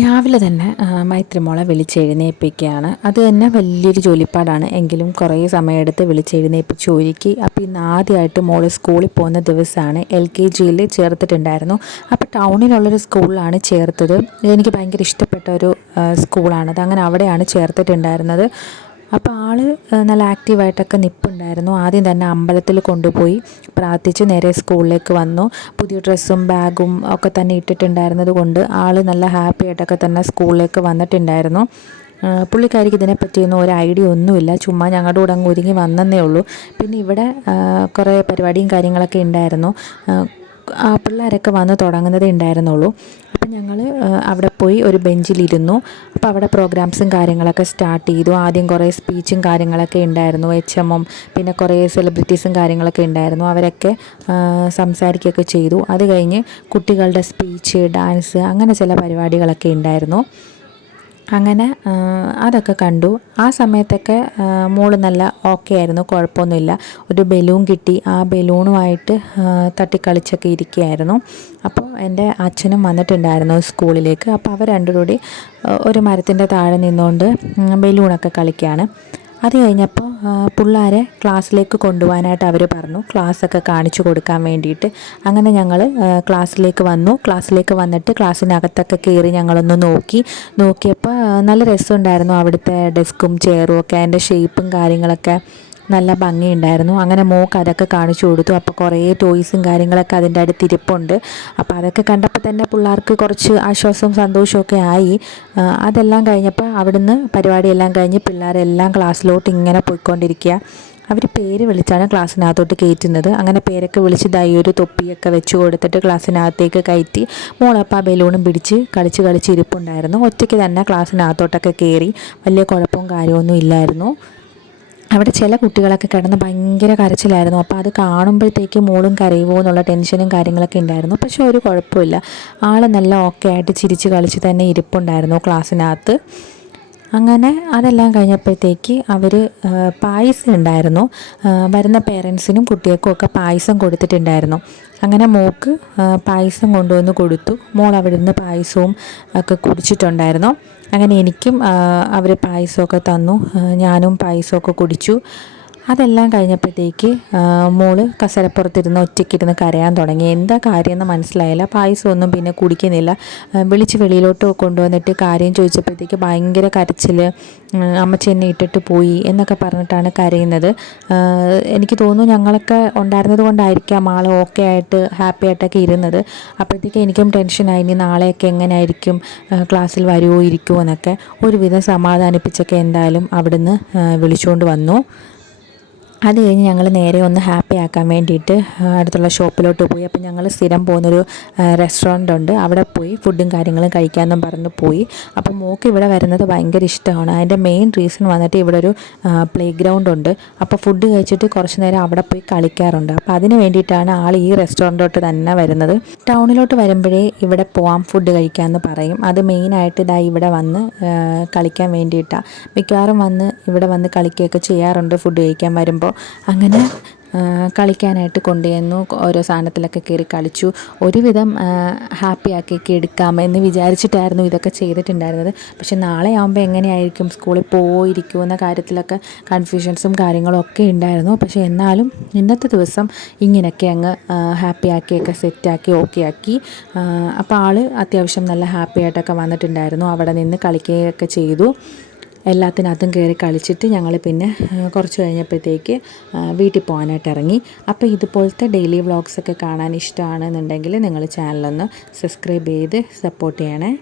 രാവിലെ തന്നെ മൈത്രിമോളെ വിളിച്ചെഴുന്നേൽപ്പിക്കുകയാണ്. അത് തന്നെ വലിയൊരു ജോലിപ്പാടാണ്. എങ്കിലും കുറേ സമയമെടുത്ത് വിളിച്ചെഴുന്നേൽപ്പിച്ച് ഒരുക്കി. അപ്പോൾ ഇന്ന് ആദ്യമായിട്ട് മോൾ സ്കൂളിൽ പോകുന്ന ദിവസമാണ്. LKGയിൽ ചേർത്തിട്ടുണ്ടായിരുന്നു. അപ്പോൾ ടൗണിലുള്ളൊരു സ്കൂളിലാണ് ചേർത്തത്. എനിക്ക് ഭയങ്കര ഇഷ്ടപ്പെട്ട ഒരു സ്കൂളാണത്. അങ്ങനെ അവിടെയാണ് ചേർത്തിട്ടുണ്ടായിരുന്നത്. അപ്പോൾ ആൾ നല്ല ആക്റ്റീവായിട്ടൊക്കെ നിൽപ്പുണ്ടായിരുന്നു. ആദ്യം തന്നെ അമ്പലത്തിൽ കൊണ്ടുപോയി പ്രാർത്ഥിച്ച് നേരെ സ്കൂളിലേക്ക് വന്നു. പുതിയ ഡ്രസ്സും ബാഗും ഒക്കെ തന്നെ ഇട്ടിട്ടുണ്ടായിരുന്നത് കൊണ്ട് ആൾ നല്ല ഹാപ്പി ആയിട്ടൊക്കെ തന്നെ സ്കൂളിലേക്ക് വന്നിട്ടുണ്ടായിരുന്നു. പുള്ളിക്കാരിക്ക് ഇതിനെപ്പറ്റിയൊന്നും ഒരു ഐഡിയ ഒന്നുമില്ല. ചുമ്മാ ഞങ്ങളുടെ കൂടെ അങ്ങ് ഒരുങ്ങി വന്നതേ ഉള്ളൂ. പിന്നെ ഇവിടെ കുറേ പരിപാടിയും കാര്യങ്ങളൊക്കെ ഉണ്ടായിരുന്നു. പിള്ളേരൊക്കെ വന്ന് തുടങ്ങുന്നതേ ഉണ്ടായിരുന്നുള്ളൂ. അപ്പം ഞങ്ങൾ അവിടെ പോയി ഒരു ബെഞ്ചിലിരുന്നു. അപ്പോൾ അവിടെ പ്രോഗ്രാംസും കാര്യങ്ങളൊക്കെ സ്റ്റാർട്ട് ചെയ്തു. ആദ്യം കുറേ സ്പീച്ചും കാര്യങ്ങളൊക്കെ ഉണ്ടായിരുന്നു. HMും പിന്നെ കുറേ സെലിബ്രിറ്റീസും കാര്യങ്ങളൊക്കെ ഉണ്ടായിരുന്നു. അവരൊക്കെ സംസാരിക്കുകയൊക്കെ ചെയ്തു. അത് കഴിഞ്ഞ് കുട്ടികളുടെ സ്പീച്ച്, ഡാൻസ്, അങ്ങനെ ചില പരിപാടികളൊക്കെ ഉണ്ടായിരുന്നു. അങ്ങനെ അതൊക്കെ കണ്ടു. ആ സമയത്തൊക്കെ മോള് നല്ല ഓക്കെ ആയിരുന്നു, കുഴപ്പമൊന്നുമില്ല. ഒരു ബലൂൺ കിട്ടി. ആ ബലൂണുമായിട്ട് തട്ടിക്കളിച്ചൊക്കെ ഇരിക്കുകയായിരുന്നു. അപ്പോൾ എൻ്റെ അച്ഛനും വന്നിട്ടുണ്ടായിരുന്നു സ്കൂളിലേക്ക്. അപ്പോൾ അവർ രണ്ടും കൂടി ഒരു മരത്തിൻ്റെ താഴെ നിന്നുകൊണ്ട് ബലൂണൊക്കെ കളിക്കുകയാണ്. അത് കഴിഞ്ഞപ്പോൾ പിള്ളേരെ ക്ലാസ്സിലേക്ക് കൊണ്ടുപോകാനായിട്ട് അവർ പറഞ്ഞു, ക്ലാസ്സൊക്കെ കാണിച്ചു കൊടുക്കാൻ വേണ്ടിയിട്ട്. അങ്ങനെ ഞങ്ങൾ ക്ലാസ്സിലേക്ക് വന്നു. ക്ലാസ്സിലേക്ക് വന്നിട്ട് ക്ലാസ്സിനകത്തൊക്കെ കയറി ഞങ്ങളൊന്ന് നോക്കിയപ്പോൾ നല്ല രസമുണ്ടായിരുന്നു. അവിടുത്തെ ഡെസ്കും ചെയറും ഒക്കെ, അതിൻ്റെ ഷേപ്പും കാര്യങ്ങളൊക്കെ നല്ല ഭംഗിയുണ്ടായിരുന്നു. അങ്ങനെ മോൾക്ക് അതൊക്കെ കാണിച്ചു കൊടുത്തു. അപ്പോൾ കുറേ ടോയ്സും കാര്യങ്ങളൊക്കെ അതിൻ്റെ അടുത്ത് ഇരിപ്പുണ്ട്. അപ്പോൾ അതൊക്കെ കണ്ടപ്പോൾ തന്നെ പിള്ളേർക്ക് കുറച്ച് ആശ്വാസവും സന്തോഷമൊക്കെ ആയി. അതെല്ലാം കഴിഞ്ഞപ്പോൾ അവിടുന്ന് പരിപാടിയെല്ലാം കഴിഞ്ഞ് പിള്ളേരെല്ലാം ക്ലാസ്സിലോട്ട് ഇങ്ങനെ പോയിക്കൊണ്ടിരിക്കുക. അവർ പേര് വിളിച്ചാണ് ക്ലാസ്സിനകത്തോട്ട് കയറ്റുന്നത്. അങ്ങനെ പേരൊക്കെ വിളിച്ച് ഒരു തൊപ്പിയൊക്കെ വെച്ച് കൊടുത്തിട്ട് ക്ലാസ്സിനകത്തേക്ക് കയറ്റി. മോളപ്പോൾ ആ ബലൂണും പിടിച്ച് കളിച്ച് ഇരിപ്പുണ്ടായിരുന്നു. ഒറ്റയ്ക്ക് തന്നെ ക്ലാസ്സിനകത്തോട്ടൊക്കെ കയറി. വലിയ കുഴപ്പവും കാര്യമൊന്നും ഇല്ലായിരുന്നു. അവിടെ ചില കുട്ടികളൊക്കെ കിടന്ന് ഭയങ്കര കരച്ചിലായിരുന്നു. അപ്പോൾ അത് കാണുമ്പോഴത്തേക്ക് മോളും കരയുമോ എന്നുള്ള ടെൻഷനും കാര്യങ്ങളൊക്കെ ഉണ്ടായിരുന്നു. പക്ഷേ ഒരു കുഴപ്പമില്ല. ആൾ നല്ല ഓക്കെ ആയിട്ട് ചിരിച്ച് കളിച്ച് തന്നെ ഇരിപ്പുണ്ടായിരുന്നു ക്ലാസ്സിനകത്ത്. അങ്ങനെ അതെല്ലാം കഴിഞ്ഞപ്പോഴത്തേക്ക് അവർ പായസം ഉണ്ടായിരുന്നു. വരുന്ന പേരൻസിനും കുട്ടികൾക്കും ഒക്കെ പായസം കൊടുത്തിട്ടുണ്ടായിരുന്നു. അങ്ങനെ മോൾക്ക് പായസം കൊണ്ടുവന്ന് കൊടുത്തു. മോൾ അവിടെ നിന്ന് പായസവും ഒക്കെ കുടിച്ചിട്ടുണ്ടായിരുന്നു. അങ്ങനെ എനിക്കും അവർ പായസമൊക്കെ തന്നു. ഞാനും പായസമൊക്കെ കുടിച്ചു. അതെല്ലാം കഴിഞ്ഞപ്പോഴത്തേക്ക് മോള് കസേരപ്പുറത്തിരുന്ന് ഒറ്റയ്ക്കിരുന്ന് കരയാൻ തുടങ്ങി. എന്താ കാര്യമെന്ന് മനസ്സിലായില്ല. പായസമൊന്നും പിന്നെ കുടിക്കുന്നില്ല. വിളിച്ച് വെളിയിലോട്ട് കൊണ്ടുവന്നിട്ട് കാര്യം ചോദിച്ചപ്പോഴത്തേക്ക് ഭയങ്കര കരച്ചിൽ, അമ്മച്ചി എന്നെ ഇട്ടിട്ട് പോയി എന്നൊക്കെ പറഞ്ഞിട്ടാണ് കരയുന്നത്. എനിക്ക് തോന്നുന്നു ഞങ്ങളൊക്കെ ഉണ്ടായിരുന്നത് കൊണ്ടായിരിക്കാം ആൾ ഓക്കെ ആയിട്ട് ഹാപ്പി ആയിട്ടൊക്കെ ഇരുന്നത്. അപ്പോഴത്തേക്ക് എനിക്കും ടെൻഷനായി, ഇനി നാളെയൊക്കെ എങ്ങനെയായിരിക്കും, ക്ലാസ്സിൽ വരുമോ ഇരിക്കുമോ എന്നൊക്കെ. ഒരുവിധം സമാധാനിപ്പിച്ചൊക്കെ എന്തായാലും അവിടുന്ന് വിളിച്ചുകൊണ്ട് വന്നു. അത് കഴിഞ്ഞ് ഞങ്ങൾ നേരെ ഒന്ന് ഹാപ്പി ആക്കാൻ വേണ്ടിയിട്ട് അടുത്തുള്ള ഷോപ്പിലോട്ട് പോയി. അപ്പോൾ ഞങ്ങൾ സ്ഥിരം പോകുന്നൊരു റെസ്റ്റോറൻ്റ് ഉണ്ട്, അവിടെ പോയി ഫുഡും കാര്യങ്ങളും കഴിക്കാമെന്നും പറഞ്ഞ് പോയി. അപ്പോൾ മോൾക്ക് ഇവിടെ വരുന്നത് ഭയങ്കര ഇഷ്ടമാണ്. അതിൻ്റെ മെയിൻ റീസൺ വന്നിട്ട് ഇവിടെ ഒരു പ്ലേ ഗ്രൗണ്ട് ഉണ്ട്. അപ്പോൾ ഫുഡ് കഴിച്ചിട്ട് കുറച്ച് നേരം അവിടെ പോയി കളിക്കാറുണ്ട്. അപ്പോൾ അതിന് വേണ്ടിയിട്ടാണ് ആൾ ഈ റെസ്റ്റോറൻറ്റിലോട്ട് തന്നെ വരുന്നത്. ടൗണിലോട്ട് വരുമ്പോഴേ ഇവിടെ പോവാം ഫുഡ് കഴിക്കാമെന്ന് പറയും. അത് മെയിനായിട്ട് ഇതാ ഇവിടെ വന്ന് കളിക്കാൻ വേണ്ടിയിട്ടാണ്. മിക്കവാറും ഇവിടെ വന്ന് കളിക്കുകയൊക്കെ ചെയ്യാറുണ്ട് ഫുഡ് കഴിക്കാൻ വരുമ്പോൾ. അങ്ങനെ കളിക്കാനായിട്ട് കൊണ്ടുവന്നു. ഓരോ സാധനത്തിലൊക്കെ കയറി കളിച്ചു. ഒരുവിധം ഹാപ്പി ആക്കിയൊക്കെ എടുക്കാമെന്ന് വിചാരിച്ചിട്ടായിരുന്നു ഇതൊക്കെ ചെയ്തിട്ടുണ്ടായിരുന്നത്. പക്ഷെ നാളെ ആകുമ്പോൾ എങ്ങനെയായിരിക്കും, സ്കൂളിൽ പോയിരിക്കുമെന്ന കാര്യത്തിലൊക്കെ കൺഫ്യൂഷൻസും കാര്യങ്ങളും ഒക്കെ ഉണ്ടായിരുന്നു. പക്ഷേ എന്നാലും ഇന്നത്തെ ദിവസം ഇങ്ങനെയൊക്കെ അങ്ങ് ഹാപ്പി ആക്കിയൊക്കെ സെറ്റാക്കി ഓക്കെ ആക്കി. അപ്പോൾ ആൾ അത്യാവശ്യം നല്ല ഹാപ്പി ആയിട്ടൊക്കെ വന്നിട്ടുണ്ടായിരുന്നു. അവിടെ നിന്ന് കളിക്കുകയൊക്കെ ചെയ്തു. എല്ലാത്തിനകത്തും കയറി കളിച്ചിട്ട് ഞങ്ങൾ പിന്നെ കുറച്ച് കഴിഞ്ഞപ്പോഴത്തേക്ക് വീട്ടിൽ പോകാനായിട്ട് ഇറങ്ങി. അപ്പോൾ ഇതുപോലത്തെ ഡെയിലി വ്ളോഗ്സൊക്കെ കാണാൻ ഇഷ്ടമാണെന്നുണ്ടെങ്കിൽ നിങ്ങൾ ചാനലൊന്ന് സബ്സ്ക്രൈബ് ചെയ്ത് സപ്പോർട്ട് ചെയ്യണേ.